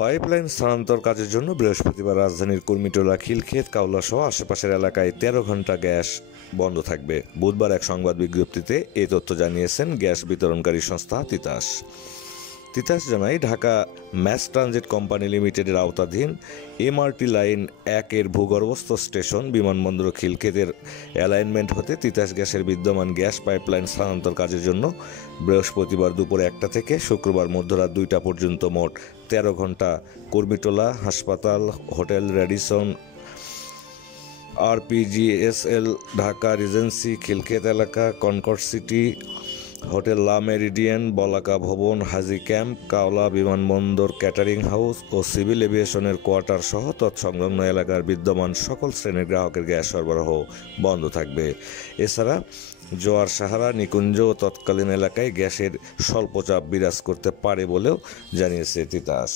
Pipeline স্থানান্তর কাজের জন্য বৃহস্পতিবার রাজধানীর কুর্মিটোলা, খিলক্ষেত, কাউলা সহ আশেপাশের এলাকায় 13 ঘণ্টা গ্যাস বন্ধ থাকবে। বুধবার এক সংবাদ বিজ্ঞপ্তিতে এই তথ্য জানিয়েছেন গ্যাস বিতরণকারী সংস্থা তিতাস। তিতাস জানায়, ঢাকা ম্যাস ট্রানজিট কোম্পানি লিমিটেডের আওতাধীন এমআরটি লাইন 1-এর ভূগর্ভস্থ স্টেশন বিমানবন্দর খিলক্ষেতের অ্যালাইনমেন্ট হতে তিতাস গ্যাসের বিদ্যমান গ্যাস পাইপলাইন স্থানান্তর কাজের জন্য বৃহস্পতিবার দুপুর 1টা থেকে শুক্রবার মধ্যরাত 2টা পর্যন্ত মোট 13 ঘণ্টা কুর্মিটোলা, হাসপাতাল, hotel Radisson, RPGSL, Dhaka Regency, Khilkhet এলাকা, Concord City, hotel Le Meridien, Balaka ভবন, হাজি ক্যাম্প, কাওলা বিমানবন্দর, ক্যাটারিং হাউস ও সিভিল এভিয়েশনের কোয়ার্টার সহ তৎসংলগ্ন এলাকার বিদ্যমান সকল শ্রেণীর গ্রাহকের গ্যাস সরবরাহ বন্ধ থাকবে। এছাড়া জোয়ার, সাহারা, নিকুঞ্জ ও তৎকালীন এলাকায় গ্যাসের স্বল্প চাপ বিরাজ করতে পারে বলেও জানিয়েছে তিতাস।